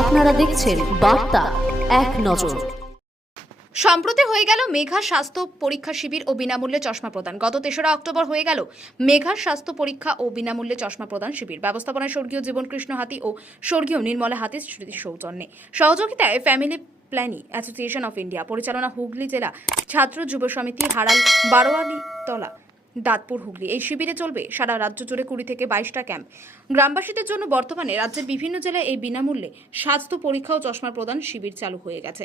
আপনারা দেখছেন বার্তা এক নজর। সম্প্রতি হয়ে গেল মেঘা স্বাস্থ্য পরীক্ষা শিবির ও বিনামূল্যে চশমা প্রদান। গত ৩রা অক্টোবর হয়ে গেল মেঘা স্বাস্থ্য পরীক্ষা ও বিনামূল্যে চশমা প্রদান শিবির। ব্যবস্থাপনায় স্বর্গীয় জীবনকৃষ্ণ হাতি ও স্বর্গীয় নির্মলা হাতির স্মৃতি সৌজন্যে, সহযোগিতায় family planning association of India, পরিচালনা হুগলি জেলা ছাত্র যুব সমিতি, হারাল বারোয়ালিতলা, দাঁতপুর, হুগলি। এই শিবিরে চলবে সারা রাজ্য জুড়ে 20 থেকে 22টা ক্যাম্প। গ্রামবাসীদের জন্য বর্তমানে রাজ্যের বিভিন্ন জেলায় এই বিনামূল্যে স্বাস্থ্য পরীক্ষা ও চশমা প্রদান শিবির চালু হয়ে গেছে।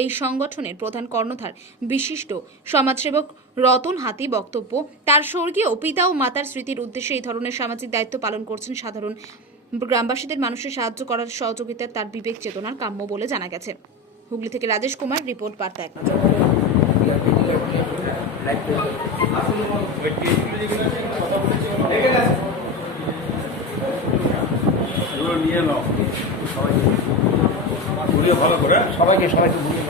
এই সংগঠনের প্রধান কর্ণধার বিশিষ্ট সমাজসেবক রতন হাতি বক্তব্য, তার স্বর্গীয় পিতা ও মাতার স্মৃতির উদ্দেশ্যে এই ধরনের সামাজিক দায়িত্ব পালন করছেন। সাধারণ গ্রামবাসীদের মানুষের সাহায্য করার সহযোগিতা তার বিবেক চেতনার কাম্য বলে জানা গেছে। হুগলি থেকে রাজেশ কুমার রিপোর্ট, বার্তা এক নজর। নিয়ে নাও ঘুরিয়ে ভালো করে সবাইকে ঘুরিয়ে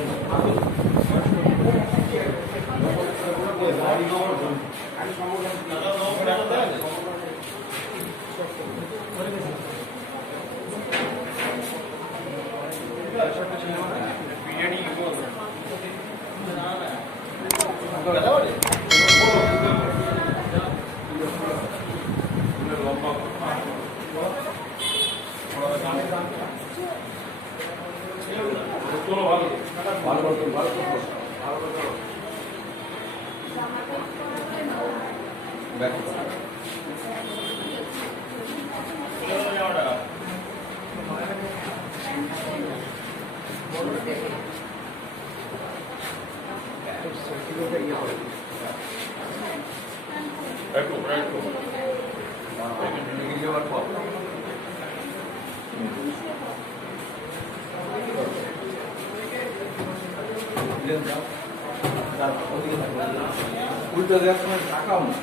উল্টো দেওয়ার সময় টাকাও না।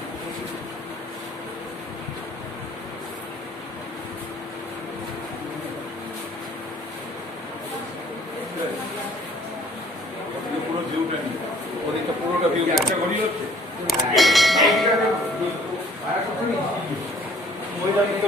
পুরো ভিউটা নিয়ে ওদিকটা পুরোটা ভিউ একটা ঘড়ি হচ্ছে ওইটা কিন্তু